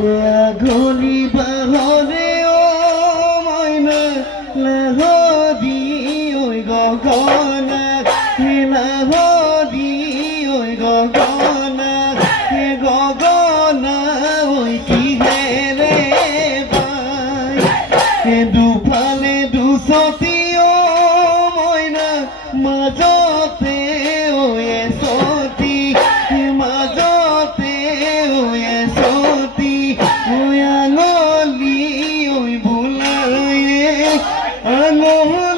ঘনি বাহরে ও ময়না লহদি ওই গগনা, হে লহদি ওই গগনা, হে গগনা ওই কি হে রে ভাই? হে দুফালে দুসতি ও ময়না, মাজতে ওয়ে সতি মাজতে ওয়ে সতি I'm Amor